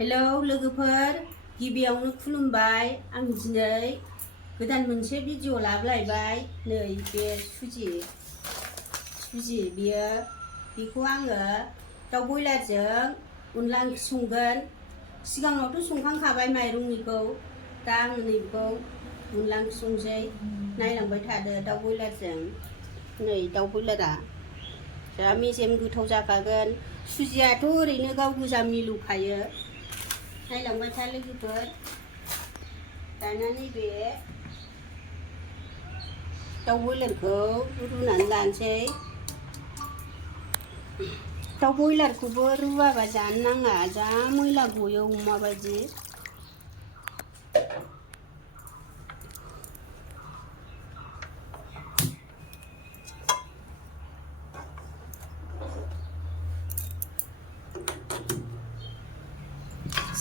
Hello लोगोफोर, गिबियावनो खुलुमबाय। आं दिनै गोदान मोनसे भिडिअ लाबोलायबाय। नै बे सुजि बेखौ आङो दाउ बयलारजों अनला ओंख्रि संगोन। सिगाङावथ' संखांखाबाय माइरंनिखौ, दा आङो नैबेखौ अनला ओंख्रि संसै। नायलांबाय थादो। दाउ बयलारजों, नै दाउ बयलारा जा मेजेम गोथाव जाखागोन। सुजियाथ' ओरैनो गाव गोजा मिलौखायो। नायलांबाय था लोगोफोर। दाना नैबे दाउ बयलारखौ रुनानै लानोसै। दाउ बयलारखौबो रुवाबा जानो नाङा, जा मैला गयो अमा बायदि।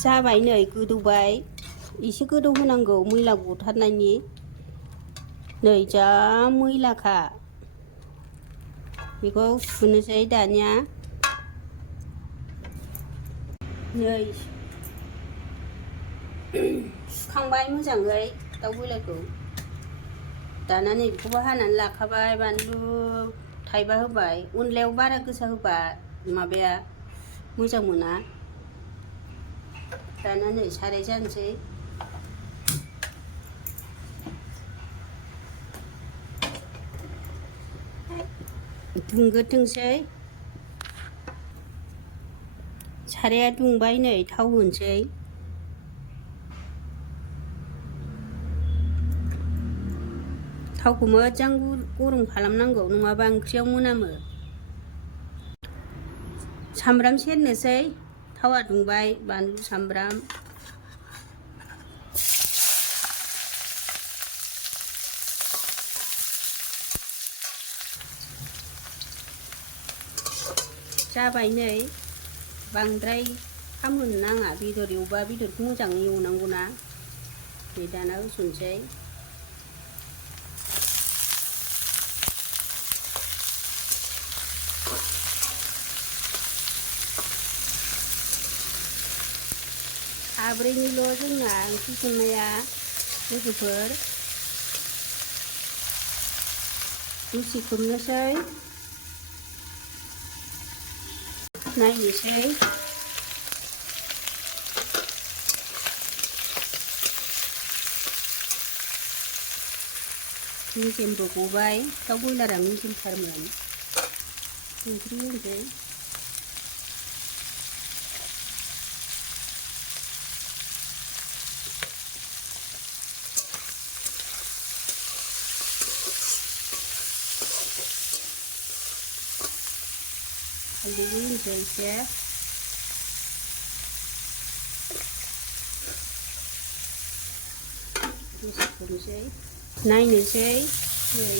जाबाय, नै गोदौबाय। एसे गोदौ होनांगौ मैला गथारनायनि। नै जा मैलाखा। बेखौ सुनोसै दानिया। नै सुखांबाय मोजाङै दाउ बयलारखौ। दाना नै बेखौबो हानानै लाखाबाय। बानलु थाइबा होबाय। अनलायाव बारा गोसा होबा माबाया मोजां मोना। दाना नै साराय जानोसै। दुंग्रोथोंसै। साराया दुंबाय, नै थाव होनोसै। थावखौ मोजां गरम खालामनांगौ, नङाबा ओंख्रियाव मोनामो। सामब्राम सेरनोसै। थावा दुंबाय, बानलु सामब्राम। जाबाय, नै बांद्राय खामहोनो नाङा। बेदर एवबा बेदरखौ मोजाङै एवनांगौ ना। नै दाना होसनसै। साब्रैनिल' जोंना ओंख्रि संनाया लोगोफोर। दसे खोबनोसै, नायनोसै। मेजेमबो गबाय, दाउ बयलारा मेजेमथारमोन। संख्रि होनोसै। हालदैबो होनोसै एसे। दसे खोबनोसै, नायनोसै। नै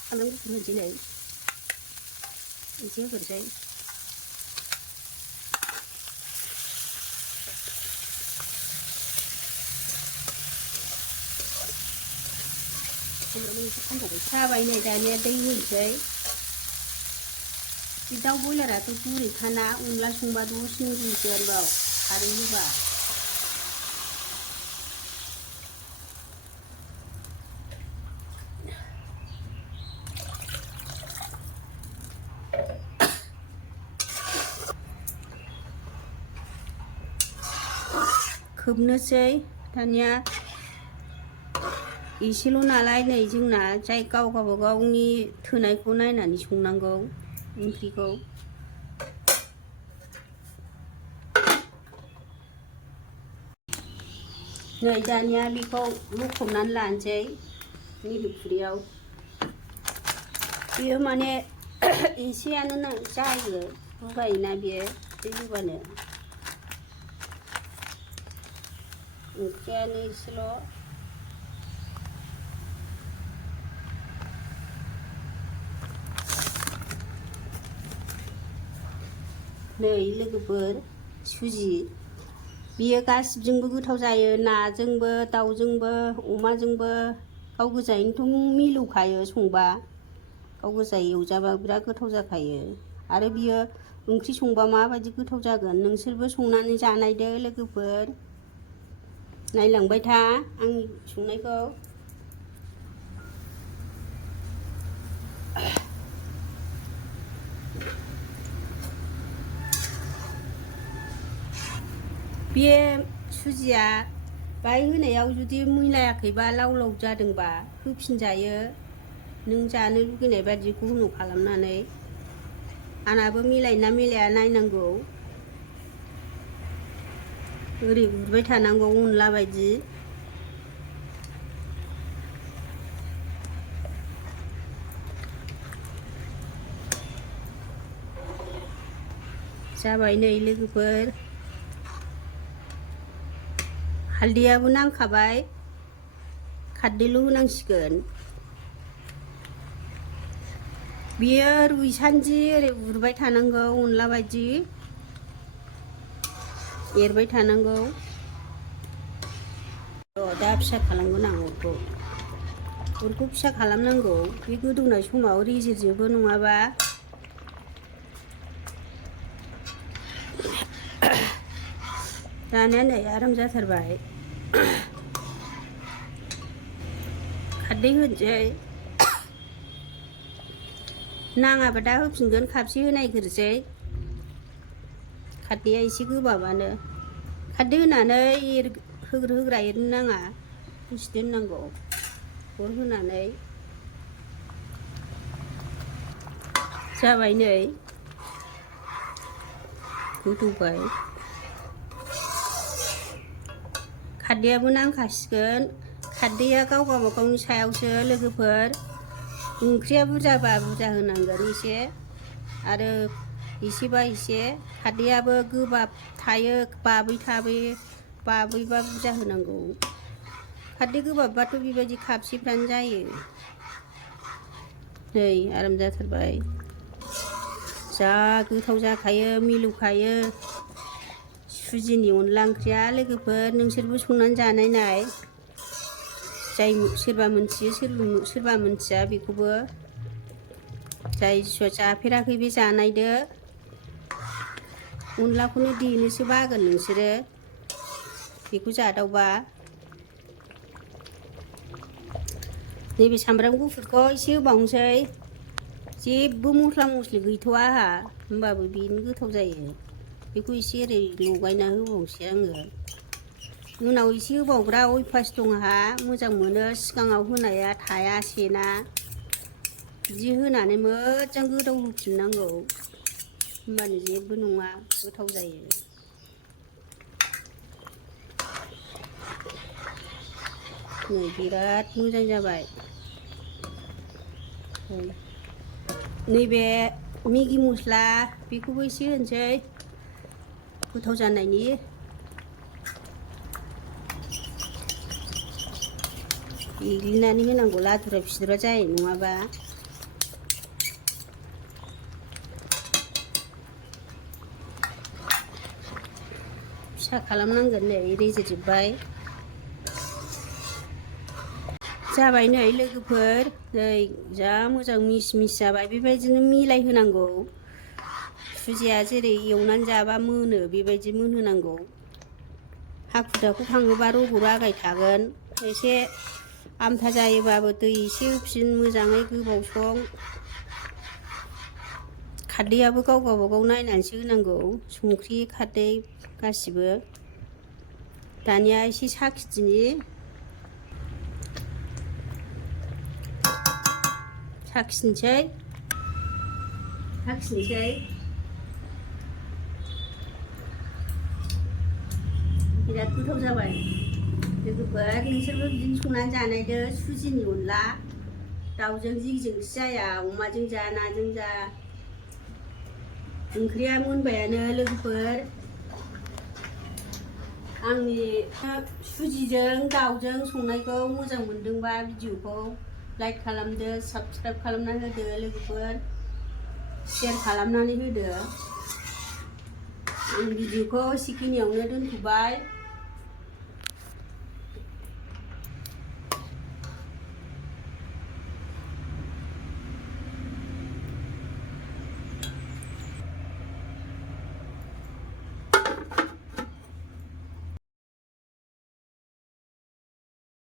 सामब्राम गुफुर होनोसै। नै एसे होग्रोसै। जाबाय, नै दानिया दै होनोसै। बे दाउ बयलाराथ' गुरैखाना, अनला संबा दसेनो रुइगोन बाव खारै होबा। खोबनोसै दानिया। एसेल' नालाय, नै जोंना गाव गावनि थोनायखौ नायनानै संनांगौ ओंख्रिखौ। नै दानिया बेखौ लखबनानै लानोसै नैबे खुरैयाव। बेयो माने एसेयानो जायो, रुगायोना बेयो दै होबानो। ओंख्रियानो एसेल'। नै लोगोफोर, सुजि बियो गासिबजोंबो गोथाव जायो। नाजोंबो, दाउजोंबो, अमाजोंबो गाव गोजायैनोथ' मिलौखायो संबा, गाव गोजा एवजाबा बिराद गोथाव जाखायो। आरो बियो ओंख्रि संबा माबायदि गोथाव जागोन नोंसोरबो संनानै जानायदो लोगोफोर। नायलांबाय था आंनि संनायखौ। बे सुजिया बाहाय होनायाव जुदि मिलायाखैबा लाव लाव जादोंबा होफिनजायो, नों जानो लुगैनाय बादिखौ उनाव खालामनानै। आंनाबो मिलायोना मिलाया नायनांगौ। ओरै उरबाय थानांगौ अनला बायदि। जाबाय नै लोगोफोर, हालदैयाबो नांखाबाय, खारदैल' होनांसिगोन। बियो रुइसान्दि ओरै उरबाय थानांगौ अनला बायदि, एरबाय थानांगौ। दा फिसा खालामगोन आं अरखौ फिसा खालामनांगौ। बे गोदौनाय समाव रेजेरजोबो नङाबा। दानिया नै आराम जाथारबाय। खारदै होनोसै, नाङाबा दा होफिनगोन, खापसे होनायग्रोसै। खारदैया एसे गोबाबानो। खारदै होनानै होग्रा एरनो नाङा, दसे दोननांगौ अर होनानै। जाबाय नै गोदौबाय, खारदैयाबो नांखासिगोन। खारदैया गाव गावबागावनि सायावसो लोगोफोर। ओंख्रिया बुरजाबा बुरजा होनांगोन एसे, आरो एसेबा एसे। खारदैयाबो गोबाब थायो, बाबैबा बुरजा होनांगौ। खारदै गोबाबबाथ' बेबायदि खापसेफ्रानो जायो। नै आराम जाथारबाय, जा गोथाव जाखायो, मिलौखायो सुजिनि अनला ओंख्रिया लोगोफोर। नोंसोरबो संनानै जानाय नाय, जाय सोरबा मोनथियो सोरबा मोनथिया बेखौबो। जाय जाफेराखै बे जानायदो। अनलाखौनो देनोसो बागोन नोंसोरो बेखौ जादावबा। नैबे सामब्राम गुफुरखौ एसे होबावनोसै। जेबो मस्ला मस्लि गैथ'आ आंहा, होमबाबो बेनो गोथाव जायो। बेखौ एसे ओरै लगायना होबावनोसै आङो। उनाव एसे होबावग्रा अयभास दं आंहा, मोजां मोनो। सिगाङाव होनाया थाया सेना, बिदि होनानै मोजां गोदौ होफिननांगौ, होमबानो जेबो नङा, गोथाव जायो। नै बिराद मोजां जाबाय। नैबे मेगि मस्ला बेखौबो एसे होनोसै गोथाव जानायनि। एग्लिनानै होनांगौ, लादुरा फिदुरा जायो नङाबा। फिसा खालामनांगोन, नै रेजेरजोब्बाय। जाबाय नै लोगोफोर, नै जा मोजां मिस मिस जाबाय। बेबायदिनो मिलायहोनांगौ। सुजिया जेरै एवनानै जाबा मोनो बेबायदि मोनहोनांगौ। हाखु दाखु खाङोबा रग' रागाय थागोन। एसे आमथा जायोबाबो दै एसे होफिन, मोजाङै गोबाव सं। खारदैयाबो गाव गावबागाव नायनानैसो होनांगौ, संख्रि खारदै गासिबो। दानिया एसे साखिदिनि। साखिनोसै बिराद गोथाव जाबाय लोगोफोर। नोंसोरबो बिदिनो संनानै जानायदो। सुजिनि अनला दाउजों जेजोंसो जाया, अमाजों जा नाजों जा। ओंख्रिया मोनबायानो लोगोफोर। आंनि सुजिजों दाउजों संनायखौ मोजां मोनदोंबा भिडिअखौ लाइक खालामदो, साबस्क्राइब खालामनानै होदो लोगोफोर, शेयार खालामनानै होदो। आं भिडिअखौ एसेखिनियावनो दोनथ'बाय।